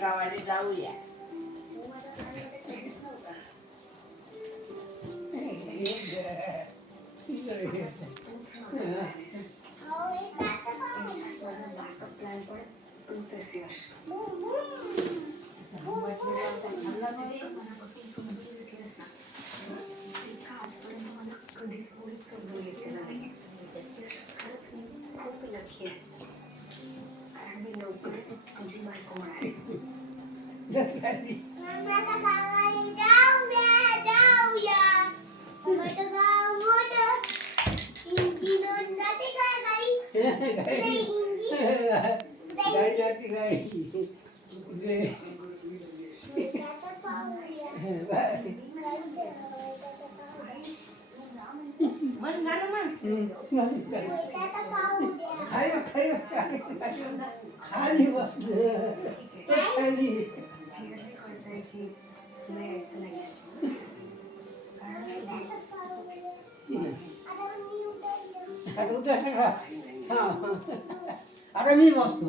गावाला जाऊया. कधीच मुळीच समजून घेतलेलं नाही. खरंच मी खूप लकी आहे, कारण मी लवकरच तुझी बायको होणार आहे. खाली बसले खाली कळतंय की तुला यायचं नाही. आता मी बसतो.